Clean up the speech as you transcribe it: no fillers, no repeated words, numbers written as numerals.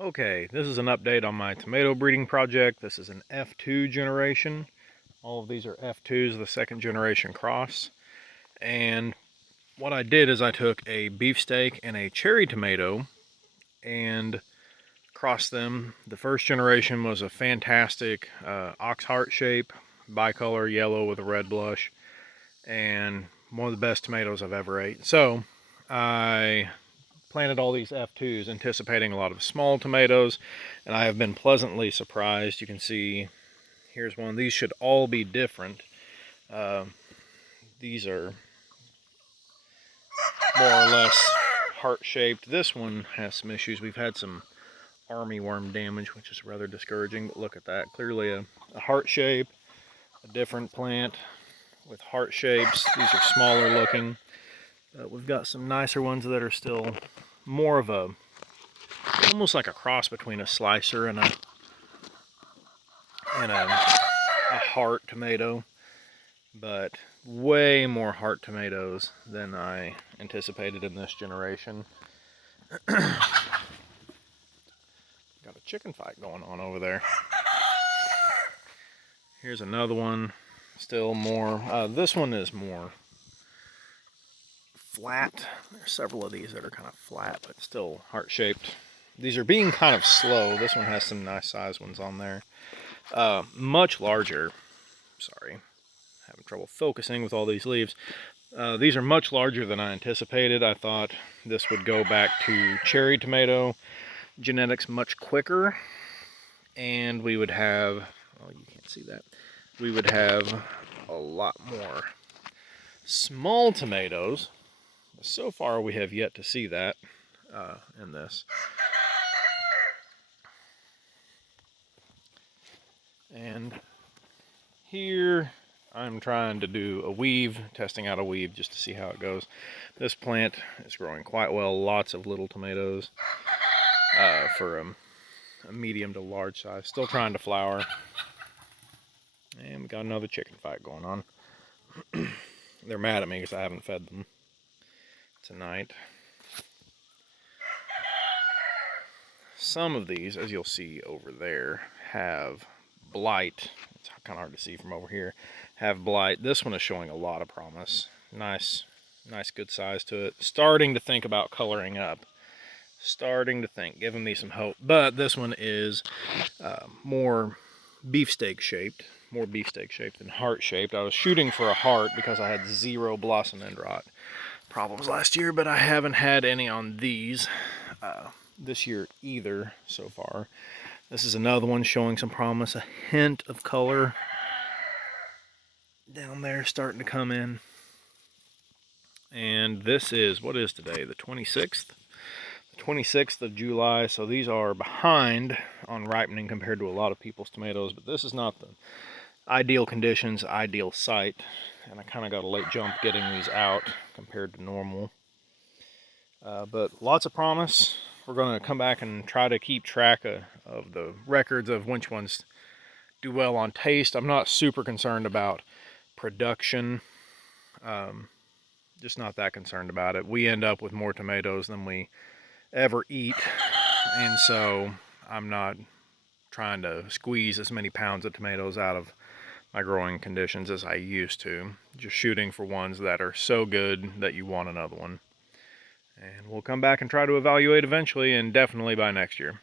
Okay, this is an update on my tomato breeding project. This is an F2 generation. All of these are F2s, the second generation cross. And what I did is I took a beefsteak and a cherry tomato and crossed them. The first generation was a fantastic ox heart shape, bicolor yellow with a red blush, and one of the best tomatoes I've ever ate. So I planted all these F2s anticipating a lot of small tomatoes, and I have been pleasantly surprised. You can see here's one. These should all be different. These are more or less heart-shaped. This one has some issues. We've had some armyworm damage, which is rather discouraging, but look at that. Clearly a heart shape, a different plant with heart shapes. These are smaller looking. We've got some nicer ones that are still more of a, almost like a cross between a slicer and a heart tomato, but way more heart tomatoes than I anticipated in this generation. Got a chicken fight going on over there. Here's another one, still more. This one is more flat. There's several of these that are kind of flat, but still heart-shaped. These are being kind of slow. This one has some nice size ones on there. Much larger. Sorry, having trouble focusing with all these leaves. These are much larger than I anticipated. I thought this would go back to cherry tomato genetics much quicker, and we would have, well, you can't see that, we would have a lot more small tomatoes. So far we have yet to see that in this. And here I'm trying to do a weave, testing out a weave just to see how it goes. This plant is growing quite well, lots of little tomatoes for a medium to large size. Still trying to flower. And we got another chicken fight going on. They're mad at me because I haven't fed them tonight. Some of these, as you'll see over there, have blight. It's kind of hard to see from over here. Have blight. This one is showing a lot of promise. Nice good size to it. Starting to think about coloring up. Starting to think, giving me some hope. But this one is more beefsteak shaped. More beefsteak shaped than heart shaped. I was shooting for a heart because I had 0 blossom end rot problems last year, but I haven't had any on these this year either so far. This is another one showing some promise, a hint of color down there starting to come in. And this is, what is today, the 26th? The 26th of July, so these are behind on ripening compared to a lot of people's tomatoes, but this is not the ideal conditions, ideal site, and I kind of got a late jump getting these out compared to normal. But lots of promise. We're going to come back and try to keep track of the records of which ones do well on taste. I'm not super concerned about production. Just not that concerned about it. We end up with more tomatoes than we ever eat, and so I'm not trying to squeeze as many pounds of tomatoes out of my growing conditions as I used to. Just shooting for ones that are so good that you want another one. And we'll come back and try to evaluate eventually, and definitely by next year.